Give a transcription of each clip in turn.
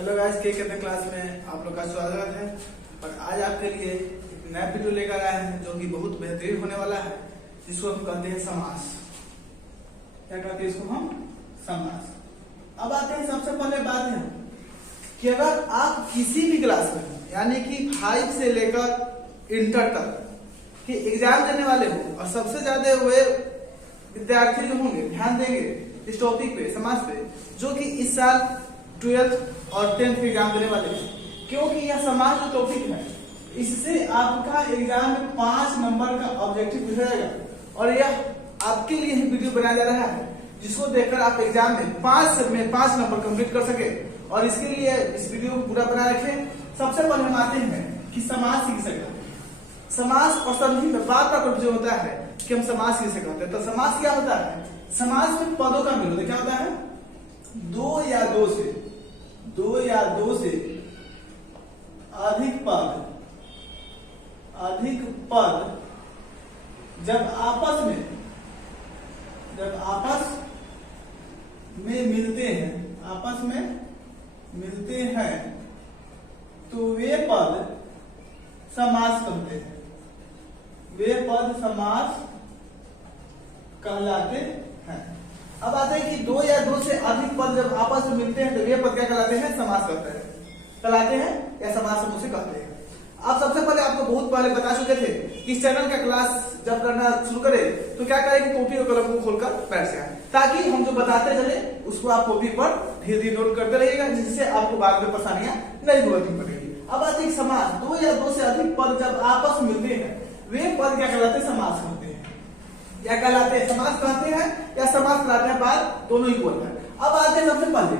Hello guys, के कहते हैं क्लास में आप लोग का स्वागत है। और आज आपके लिए एक नया वीडियो लेकर आए हैं जो कि बहुत बेहतरीन होने वाला है, जिसको हम कहते हैं समास। क्या कहते हैं इसको हम? समास। अब आते हैं सबसे पहले बात है कि अगर आप किसी भी क्लास में यानी कि 5 से लेकर इंटर तक के एग्जाम देने वाले हो और सबसे ज्यादा वे विद्यार्थी जो होंगे ध्यान देंगे इस टॉपिक पे, समाज पे, जो कि इस साल 12th और 10th के एग्जाम देने वाले हैं, क्योंकि यह समाज जो टॉपिक है इससे आपका एग्जाम में 5 नंबर का ऑब्जेक्टिव पूछा जाएगा। और यह आपके लिए ही वीडियो बनाया जा रहा है जिसको देखकर आप एग्जाम में 5 नंबर कंप्लीट कर सके। और इसके लिए इस वीडियो को पूरा बना रखें। सबसे पहले हम आते हैं कि समाज किसे कहते हैं। समास और संधि में बात का जो होता है कि हम समास किसे कहते हैं। तो समास क्या होता है? समास में पदों का मिल क्या होता है? दो या दो से अधिक पद जब आपस में मिलते हैं तो वे पद समास कहते हैं। वे पद समास कहलाते हैं। अब आते हैं कि 2 या 2 से अधिक पद जब आपस में मिलते हैं तो वे पद क्या कहलाते हैं? समास कहलाते हैं या समास समूह से कहते हैं। आप सबसे पहले आपको बहुत पहले बता चुके थे कि इस चैनल का क्लास जब करना शुरू करें तो क्या करें कि कॉपी और कलम को खोलकर बैठ जाए, ताकि हम जो बताते चले उसको आप कॉपी पर धीरे धीरे नोट करते रहिएगा, जिससे आपको बाद में परेशानियां नहीं भुगतनी पड़ेगी। अब आते हैं समास। 2 या 2 से अधिक पद जब आपस में मिलते हैं वे पद क्या कहलाते हैं? समास कहते हैं। क्या कहलाते हैं? समास कहते हैं या समास कहलाते हैं, बात दोनों ही बोल है। अब आते हैं सबसे पहले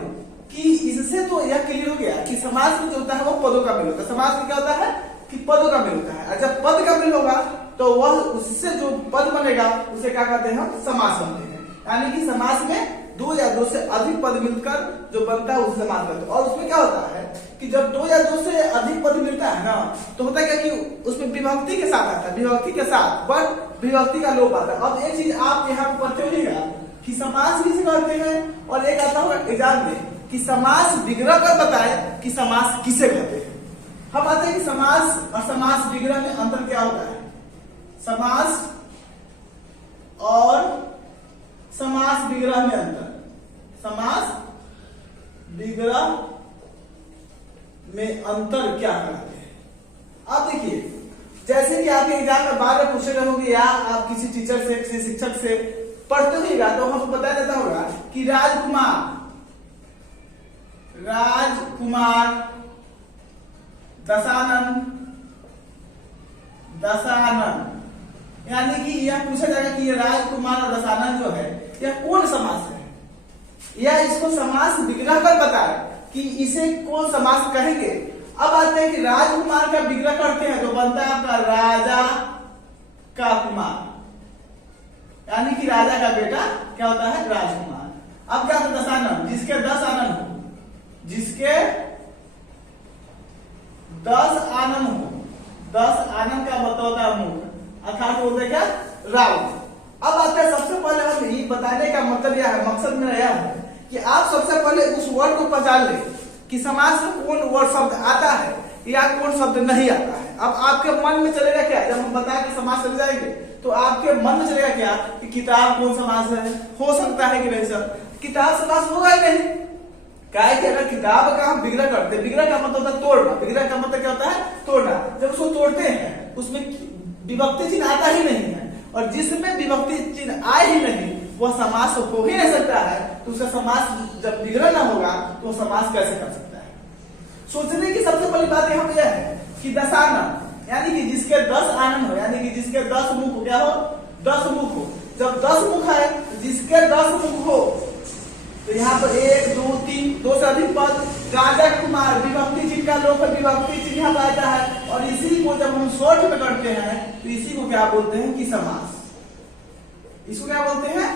कि इससे तो यह क्लियर हो गया कि समास में जो होता है वो पदों का मेल होता है। समास में क्या होता है कि पदों का मेल होता है, और जब पद का मेल होगा तो वह उससे जो पद बनेगा उसे क्या कहते हैं? हम समास कहते हैं। यानी कि समास में 2 या 2 से अधिक पद मिलकर जो बनता है उसे समास कहते हैं। और उसमें क्या होता है कि जब 2 या 2 से अधिक पद मिलता है ना, तो होता है क्या कि उसमें विभक्ति के साथ आता है, विभक्ति के साथ, बट विभक्ति का लोप आता है। अब एक चीज आप यहाँ पर पढ़ते होइएगा कि समास किसे कहते हैं, और एक आता होगा एग्जाम में कि समास विग्रह कर बताए कि समास किसे कहते हैं। हम आते हैं कि समास और समास विग्रह में अंतर क्या होता है। समास और समास विग्रह में अंतर। समास विग्रह में अंतर क्या करते हैं? आप देखिए, जैसे कि आपके एग्जाम में बार बार पूछे गए होंगे या आप किसी टीचर से, किसी शिक्षक से पढ़ते होइएगा तो हमको बता देता होगा कि राजकुमार दशानन, यानी कि यह पूछा जाएगा कि ये राजकुमार और दशानन जो है यह कौन समास है, या इसको समास विग्रह कर बताए कि इसे कौन समास कहेंगे। अब आते हैं कि राजकुमार का विग्रह करते हैं तो बनता है आपका राजा का कुमार, यानी कि राजा का बेटा क्या होता है? राजकुमार। अब क्या होता है? दशानन, जिसके 10 आनन हो, जिसके 10 आनन हो। 10 आनन का मतलब होता है मुख, अर्थात बोलते क्या? राउंड। अब आता है सबसे पहले हम ये बताने का मतलब यह है, मकसद मेरा यह है कि आप सबसे पहले उस वर्ड को पहचान ले कि समास में कौन वर्ड शब्द आता है या कौन शब्द नहीं आता है। अब आपके मन में चलेगा क्या, जब हम बताएं कि समास चले जाएंगे तो आपके मन में चलेगा क्या कि किताब कौन समास है? हो सकता है कि नहीं सर, किताब समास होगा ही नहीं। क्या है कि अगर किताब का हम विग्रह करते हैं, विग्रह का मतलब होता है तोड़ना, विग्रह का मतलब क्या होता है? तोड़ना। जब उसको तोड़ते हैं उसमें विभक्ति चिन्ह आता ही नहीं है, और जिसमें विभक्ति चिन्ह आए ही नहीं वह समास हो ही नहीं सकता है, तो उसका समास जब विग्रह ना होगा तो समास कैसे कर सकता है? सोचने की सबसे पहली बात यहाँ पे यह है कि दशानन, यानी कि जिसके 10 आनन हो, यानी कि जिसके 10 मुख हो। क्या हो? 10 मुख हो। जब 10 मुख है, जिसके 10 मुख हो, तो यहाँ पर 1 2 3 2 से अधिक पद, राजा कुमार, विभक्ति चिन्ह का लोप, विभक्ति चिन्ह यहाँ आता है, और इसी को जब हम शॉर्ट में करते हैं तो इसी को क्या बोलते हैं कि समास। इसको क्या बोलते हैं?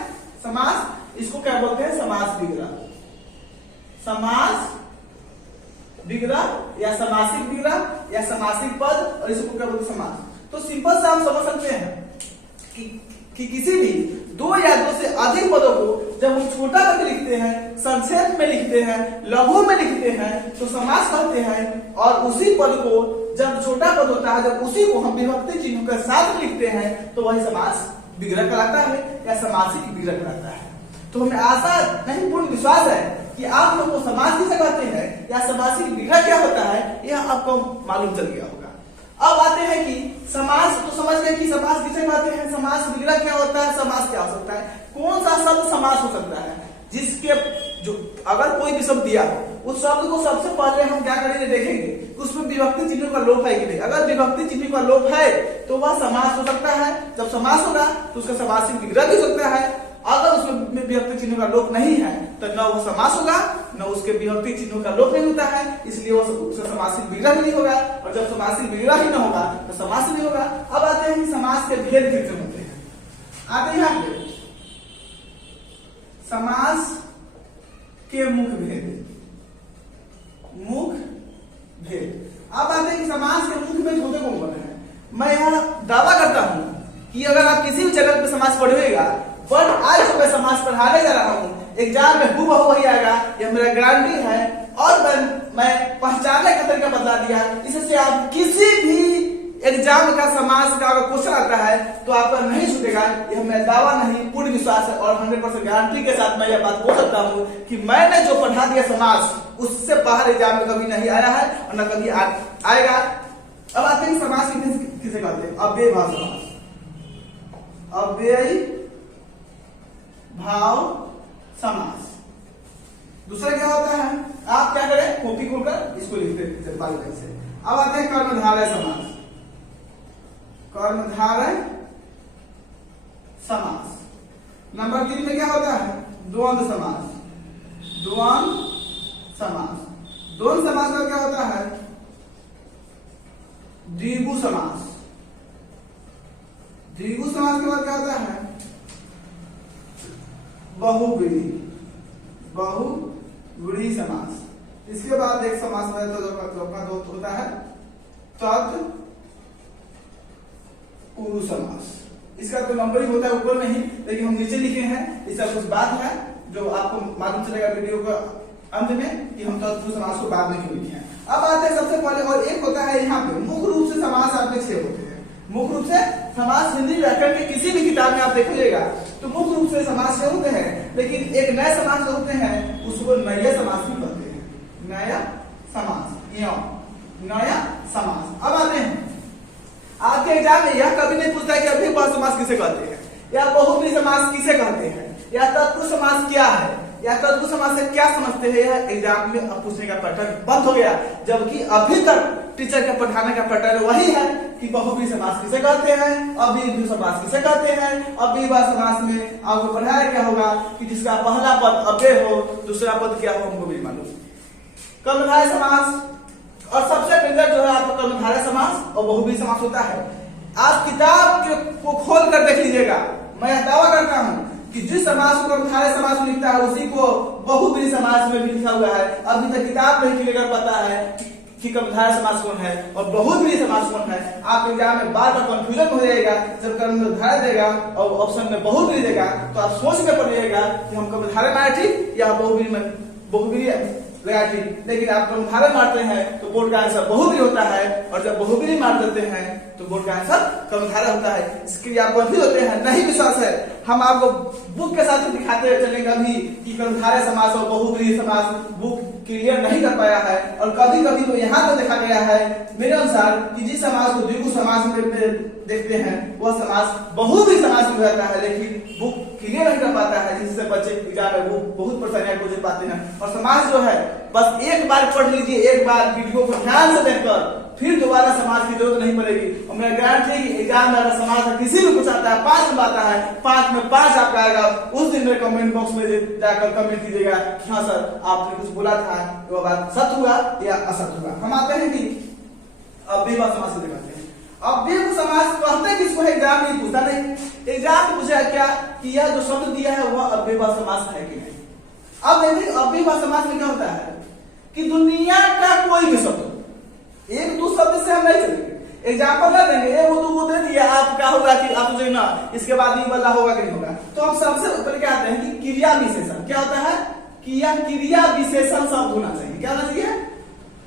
समास। इसको क्या बोलते हैं? समास विग्रह। समास विग्रह या समासिक विग्रह या समासिक पद, और इसको क्या बोलते हैं? समास। तो सिंपल से आप समझ सकते हैं कि किसी भी 2 या 2 से अधिक पदों को जब हम छोटा करके लिखते हैं, संक्षेप में लिखते हैं, लघु में लिखते हैं तो समास कहते हैं। और उसी पद को जब छोटा पद होता है, जब उसी को हम विभक्ति चिन्ह के साथ लिखते हैं तो वही समास विग्रह कहलाता है या समासिक विग्रह कहलाता है। तो हमें आशा नहीं पूर्ण विश्वास है कि आप लोग को समास किसे कहते हैं या समासिक विग्रह क्या होता है यह आपको मालूम चल गया होगा। अब आते हैं कि समास, तो समझ गए कि समास किसे कहते हैं, समास विग्रह क्या होता है, समास क्या हो सकता है, कौन सा शब्द समास हो सकता है, जिसके जो अगर कोई भी शब्द दिया हो उस शब्द को सबसे पहले हम क्या करेंगे, देखेंगे उसमें विभक्ति चिन्ह का लोप है कि नहीं। अगर विभक्ति चिन्ह का लोप है तो वह समास हो सकता है। जब समास होगा तो उसका समासिक विग्रह भी हो सकता है। अगर उसमें विभक्ति चिन्ह का लोप नहीं है तो न वो समास होगा न उसके विभक्ति चिन्हों का लोप नहीं होता है, इसलिए वो उसका समासिक विग्रह भी नहीं होगा। और जब समासिक विग्रह ही न होगा तो समास नहीं होगा। अब आते हैं कि समास के भेद कितने होते हैं। आते हैं यहाँ पे समास के मुख भेद, मुख भेद। अब आते हैं कि समास के मुख भेद होते कौन कौन है। मैं यह दावा करता हूं कि अगर आप किसी भी जगह पे समास पढ़िएगा, पर आज जो मैं समास पढ़ाने जा रहा हूँ एग्जाम में हूबहू वही आएगा, यह मेरा गारंटी है। और मैं पहचानने का तरीका बता दिया, इससे आप किसी भी एग्जाम का समास का अगर क्वेश्चन आता है तो आपका नहीं छूटेगा। यह मेरा दावा नहीं, पूर्ण विश्वास है और 100% गारंटी के साथ मैं यह बात बोल सकता हूँ कि मैंने जो पढ़ा दिया समास उससे बाहर एग्जाम में कभी नहीं आया है और न कभी आएगा। अब आते हैं समास किसे कहते हैं, अव्ययी भाव समास। अव्ययी भाव समास दूसरा क्या होता है, आप क्या करें कॉपी खोलकर इसको लिखते से। अब आते हैं कर्मधारय समास। कर्मधारय समास नंबर 3 में क्या होता है, द्वंद्व समास। द्वंद्व समास, द्वंद्व समास का क्या होता है, द्विगु समास। द्विगु समास के बाद क्या होता है, बहुव्रीहि, बहुव्रीहि समास। इसके बाद एक समास में तो होता है तत्पुरुष समास। इसका तो नंबर ही होता है ऊपर में ही, लेकिन हम नीचे लिखे हैं। इसका कुछ बात है जो आपको मालूम चलेगा वीडियो का अंत में कि हम तत्पुरुष समास को बाद में क्यों लिखे हैं। अब आते हैं सबसे पहले, और एक होता है यहाँ पे मुख्य रूप से समास आपके 6 होते हैं। मुख्य रूप से समास हिंदी व्याकरण के किसी भी किताब में आप देखिएगा तो मुख्य रूप से समास 6 होते हैं, लेकिन एक नए समास जो होते हैं उसको नया समास भी कहते हैं। नया समास, नया समास। अब आते हैं आपके एग्जाम में यह कभी नहीं पूछता है कि अव्ययी भाव समास किसे कहते हैं या बहुव्रीहि समास किसे कहते हैं या तत्पुरुष समास क्या है या तत्पुरुष समास से क्या समझते हैं। यह एग्जाम में अब पूछने का पैटर्न बंद हो गया, जबकि अभी तक टीचर के पढ़ाने का पैटर्न वही है कि बहुव्रीहि समास किसे कहते हैं, अव्ययी समास किसे कहते हैं। अव्ययी भाव समास में आपको पढ़ाया क्या होगा कि जिसका पहला पद अव्यय हो, दूसरा पद क्या हो हमको भी मालूम। कर्मधारय समास और सबसे पहले जो है आपका कर्मधारय समास और बहुव्रीहि समास होता है। आप किताब को खोल कर देख लीजिएगा, मैं दावा करता हूँ कि जिस समास को कर्मधारय समास में लिखता है उसी को बहुव्रीहि समास में भी लिखा हुआ है। अभी तक किताब नहीं क्लियर पता है कि कर्मधारय समास कौन है और बहुव्रीहि समास कौन है। आप एग्जाम में बार बार कंफ्यूजन हो जाएगा। जब कर्मधारय देगा और ऑप्शन में बहुव्रीहि देगा तो आप सोच कर पढ़िएगा कि हम कर्मधारय मारे ठीक या बहुव्रीहि लगा ठीक। लेकिन आप कर्मधारय मारते हैं तो बोर्ड का आंसर बहुव्रीहि होता है, और जब बहुव्रीहि मार देते हैं तो बोर्ड का आंसर कर्मधारय होता है। इसके लिए आप कंफ्यूज होते हैं, नहीं विश्वास है हम आपको बुक के साथ दिखाते चलेंगे अभी कि कर्मधारय समास और बहुव्रीहि समास बुक क्लियर नहीं कर पाया है। और कभी कभी तो यहाँ तो देखा गया है मेरे अनुसार कि जिस समास को द्विगु समास में देखते हैं वह समास बहुव्रीहि समास में रहता है, लेकिन बुक क्लियर नहीं कर पाता है, जिससे बच्चे एग्जाम में वो बहुत परेशानियां गुजर पाते हैं। और समास जो है बस एक बार पढ़ लीजिए, एक बार वीडियो को ध्यान से देखकर फिर दोबारा समास की जरूरत नहीं पड़ेगी। और मेरा गारंटी है कि एग्जाम में अगर समास किसी भी कुछ आता है 5 में आता है 5 में 5 आपका आएगा। उस दिन में कमेंट बॉक्स में जाकर कमेंट कीजिएगा कि हाँ सर आपने कुछ बोला था वो बात सत्य हुआ या असत्य हुआ। हम आते हैं कि अव्ययी भाव समास से देखते हैं। अव्ययी समास कहते किसको है, एग्जाम में पूछता नहीं। एग्जाम में पूछा क्या कि यह जो शब्द दिया है वह अव्ययी भाव समास है कि नहीं। अब देखिए अव्ययी भाव समास में क्या होता है कि दुनिया का कोई भी शब्द एक दो शब्द से हम नहीं चलेंगे। एग्जाम्पल ना देंगे, वो दे दिया आप क्या होगा कि आप जो ना इसके बाद ये वाला होगा कि नहीं होगा। तो हम सबसे ऊपर क्या आते हैं कि क्रिया विशेषण क्या होता है कि यह क्रिया विशेषण शब्द होना चाहिए। क्या होना चाहिए?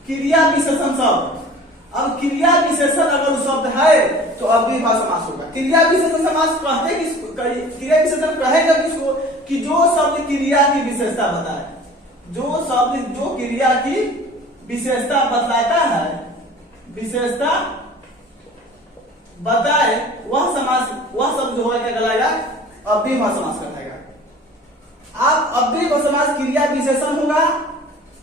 क्रिया विशेषण शब्द। अब क्रिया विशेषण अगर शब्द है तो अव्ययभाव समास होगा। क्रिया विशेषण समास कहते किसको? क्रिया विशेषण कहेगा किसको? कि जो शब्द क्रिया की विशेषता बताए, जो शब्द जो क्रिया की विशेषता बताता है, विशेषता बताए, वह समास, वह शब्द जो होगा क्या कहलाएगा? अव्ययभाव समास कहलाएगा। आप अव्ययभाव समास क्रिया विशेषण होगा,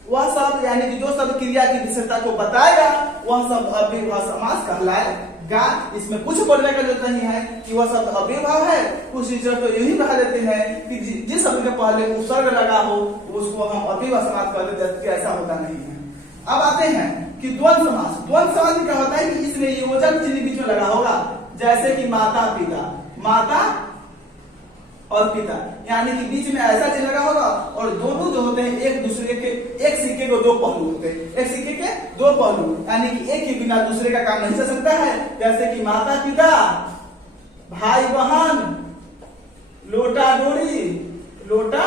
वह शब्द यानी कि जो शब्द क्रिया की विशेषता को बताएगा वह शब्द अव्ययभाव समास कहलाएगा। इसमें कुछ बोलने का जरूरत नहीं है कि वह शब्द अव्ययभाव है। कुछ टीचर तो यही कहा देते हैं कि जिस शब्द के पहले उपसर्ग लगा हो उसको हम अव्ययभाव समास कहते हैं, जबकि ऐसा होता नहीं है। अब आते हैं कि द्वंद्व समास। द्वंद्व समास में क्या होता है कि इसमें योजक चिन्ह बीच में लगा होगा, जैसे कि माता पिता, माता और पिता, यानी कि बीच में ऐसा चिन्ह लगा होगा और दोनों जो होते हैं एक दूसरे के, एक सिक्के को दो पहलू होते हैं, एक सिक्के के दो पहलू, यानी कि एक ही बिना दूसरे का काम नहीं चल सकता है। जैसे कि माता पिता, भाई बहन, लोटा डोरी, लोटा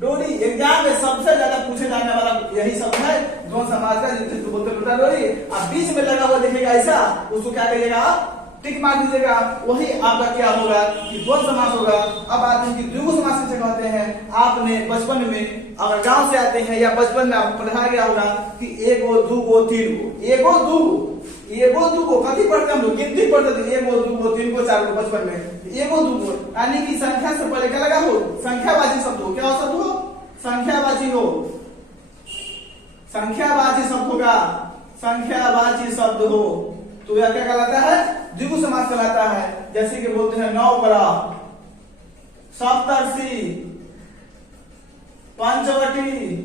डोरी। एग्जाम में सबसे ज्यादा पूछे जाने वाला यही शब्द है द्वंद्व समास का, जिसको बोलते हैं लोटा डोरी। अब बीच में लगा हुआ देखिएगा ऐसा, उसको क्या करिएगा आप? टिक मार दीजिएगा, वही आपका क्या होगा कि द्वंद्व समास होगा। अब आते हैं कि द्विगु समास किसे कहते हैं। आपने बचपन में अगर गांव से आते हैं या बचपन में आपको पढ़ाया गया होगा कि एगो दूगो तीन गो, एगो दूगो, एगो दूगो कथी पढ़ते हम लोग? गिनती पढ़ते थे, एगो दूगो तीन गो चार गो बचपन में। एगो दूगो यानी कि संख्या से पहले क्या लगा हो? संख्यावाची शब्द हो। क्या हो शब्द हो? संख्यावाची हो, संख्यावाची शब्द होगा, संख्यावाची शब्द हो तो यह क्या कहलाता है? द्विगु समास कहलाता है। जैसे कि बोलते हैं नौकरा, सप्तर्षि, पंचवटी,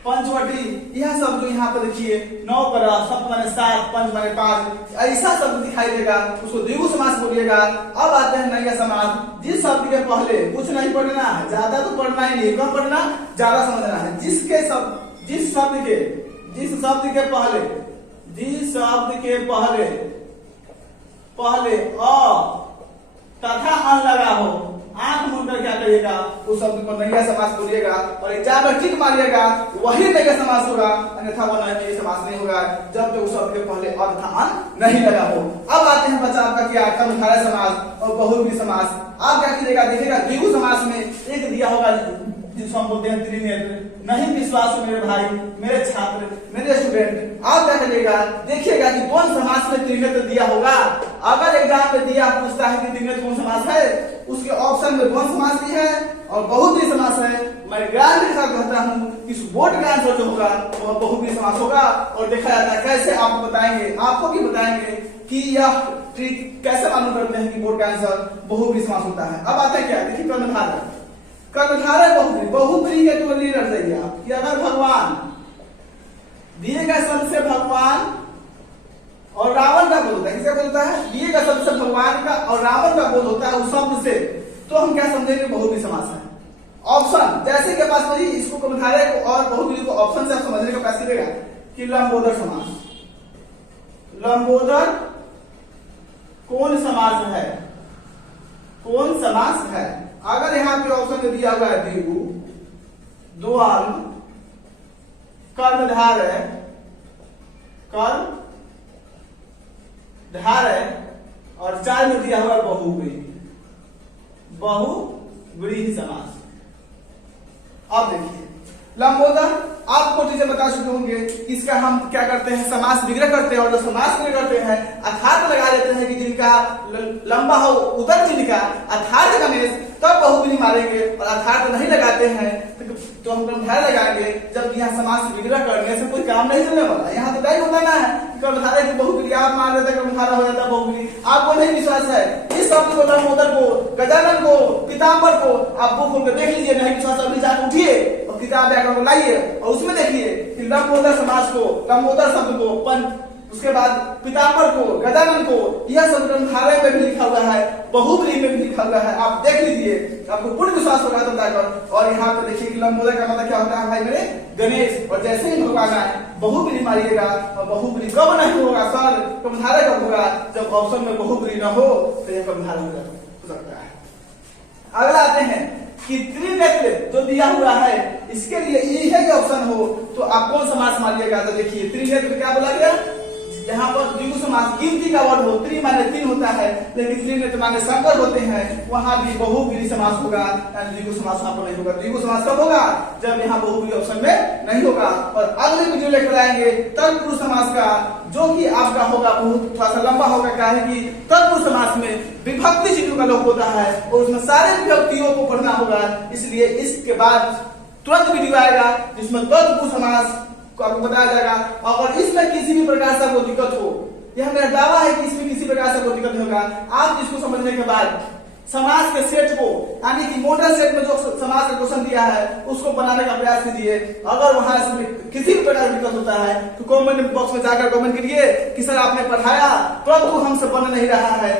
पंचवटी, यह सब जो यहाँ पर देखिए नौकरा, सप्त माने 7, पंच माने 5, ऐसा शब्द दिखाई देगा, उसको द्विगु समास बोलिएगा। अब आते हैं नैया समास। जिस शब्द के पहले कुछ नहीं पढ़ना है, ज्यादा तो पढ़ना ही नहीं, कम पढ़ना, ज्यादा समझना है। जिसके शब्द, जिस शब्द के, जिस शब्द के पहले, जिस शब्द के पहले पहले अ तथा अन लगा हो, आंख मूंद कर क्या करिएगा? उस शब्द को नैया समास बोलिएगा और एग्जाम में टिक मारिएगा, वही नैया समास होगा, अन्यथा वह नैया समास नहीं होगा जब तक उस शब्द के पहले अ तथा अन नहीं लगा हो। अब आते हैं बच्चा आपका क्या? कर्मधारय समास और बहुव्रीहि समास। आप क्या कीजिएगा? देखिएगा द्विगु समास में एक दिया होगा जिसको हम बोलते हैं त्रिनेत्र। नहीं विश्वास हो मेरे भाई, मेरे छात्र, मेरे स्टूडेंट, आप क्या करिएगा? देखिएगा कि द्वंद्व समास में त्रिनेत्र दिया होगा। अगर एग्जाम में दिया पूछता है कि त्रिनेत्र कौन समास है, उसके ऑप्शन में द्वंद्व समास भी है और बहुव्रीहि समास है। मैं गारंटी के साथ कहता हूँ कि बोर्ड का आंसर जो होगा वह बहुव्रीहि समास होगा। और देखा जाता है कैसे, आपको बताएंगे, आपको भी बताएंगे कि यह ट्रिक कैसे मालूम करते हैं कि बोर्ड का आंसर बहुव्रीहि समास होता है। अब आता है क्या? देखिए कर्मधारय, कर्मधारय बहुव्रीहि, बहुव्रीहि के तो नहीं रट जाइए आप कि अगर भगवान दिए गए शब्द से भगवान और रावण का बोध होता है, किसका बोध होता है? दिए गए शब्द से भगवान का और रावण का बोध होता है उस शब्द से, तो हम क्या समझेंगे? बहुव्रीहि समास है। ऑप्शन जैसे के पास वही, इसको कर्मधारय को और बहुव्रीहि को ऑप्शन से आप समझने का प्रयास करेगा कि लंबोदर समास। लंबोदर कौन समास है? कौन समास है? अगर यहाँ पे ऑप्शन में दिया हुआ है द्विगु, द्वंद्व, कर्मधारय, कर्मधारय और 4 में दिया हुआ बहुव्रीहि, बहुव्रीहि समास। अब देखिए लंबोदर, आपको टीचर बता चुके होंगे इसका हम क्या करते हैं? समास विग्रह करते हैं और जो समास विग्रह करते हैं अर्थात लगा देते हैं कि जिनका लंबा हो उदर चिन्ह का अर्थात का निवेश, तब बहुव्रीहि मारेंगे। और अर्थात नहीं लगाते हैं तो हम कर्मधारय लगाएंगे, जबकि यहाँ समास विग्रह करने से कोई काम नहीं चलने वाला। यहाँ तो तय होता ना है कर्मधारय की बहुव्रीहि, आप मान लेते कर्मधारय हो जाता बहुव्रीहि। आपको नहीं विश्वास है, इस शब्द को, लंबोदर को, गजानन को, पीताम्बर को आप बुक खोल कर देख लीजिए। नहीं विश्वास अभी जाकर उठिए और किताब जाकर लाइए और उसमें देखिए कि लंबोदर समास को, लंबोदर शब्द को, पंच, उसके बाद पीताम्बर को, गजानन को, यह सब कर्मधारय में भी लिखा हुआ है, बहुव्रीहि में भी लिखा हुआ है। आप देख लीजिए, आपको पूर्ण विश्वास होगा तब जाकर। और यहाँ पे देखिए कि लंबोदर का मतलब क्या होता है भाई मेरे? गणेश। और जैसे ही भगवान आए बहुव्रीहि मारिएगा। और बहुव्रीहि कब नहीं होगा सर? कर्मधारय कब होगा? जब ऑप्शन में बहुव्रीहि न हो तो यह कर्मधारय हो सकता है। अगला आते हैं कि त्रिनेत्र जो दिया हुआ है इसके लिए यही ऑप्शन हो तो आप कौन समास मानिएगा। तो देखिए त्रिनेत्र क्या बोला गया, यहाँ पर द्विगु समास गिनती का वर्ड हो, त्रि माने 3 होता है, लेकिन त्रिनेत्र माने संकर होते हैं, वहां भी बहुब्रीहि समास होगा, द्विगु समास वहां पर नहीं होगा। द्विगु समास कब होगा, जब यहाँ बहुब्रीहि ऑप्शन में नहीं होगा। और अगले वीडियो लेकर आएंगे तत्पुरुष समास का, जो कि आपका होगा बहुत थोड़ा सा लंबा होगा, क्या है कि तत्पुरुष समास में विभक्ति चिन्ह का लोप होता है और उसमें सारे विभक्तियों को पढ़ना होगा, इसलिए इसके बाद तुरंत वीडियो आएगा जिसमें तत्पुरुष समास को आपको बताया जाएगा। अगर इसमें किसी भी प्रकार से आपको दिक्कत हो, यह मेरा दावा है कि इसमें किसी प्रकार से आपको दिक्कत नहीं होगा। आप इसको समझने के बाद समास के सेट को, यानी कि मॉडल सेट में जो समास का क्वेश्चन दिया है उसको बनाने का प्रयास कीजिए। अगर वहां से किसी भी प्रकार की दिक्कत होता है तो कमेंट बॉक्स में जाकर कमेंट करिए कि सर आपने पढ़ाया परंतु हमसे बन नहीं रहा है,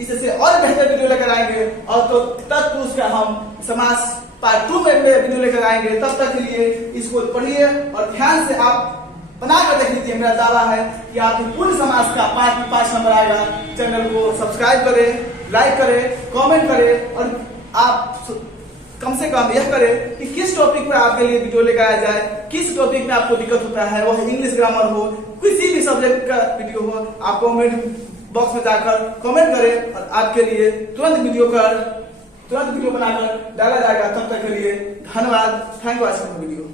इससे और बेहतर वीडियो लेकर आएंगे। और तो तत्पुरुष का हम समास पार्ट 2 में वीडियो लेकर आएंगे। तब तक के लिए इसको पढ़िए और ध्यान से आप बनाकर देख लीजिए। मेरा दावा है कि आपकी पूर्ण समास का 5 नंबर आएगा। चैनल को सब्सक्राइब करें, लाइक करें, कमेंट करें और आप कम से कम यह करें कि किस टॉपिक पर आपके लिए वीडियो लेकर आया जाए, किस टॉपिक में आपको दिक्कत होता है, वह इंग्लिश ग्रामर हो, किसी भी सब्जेक्ट का वीडियो हो, आप कमेंट बॉक्स में जाकर कमेंट करें और आपके लिए तुरंत वीडियो बनाकर डाला जाएगा। तब तक के लिए धन्यवाद। Thank you watching video.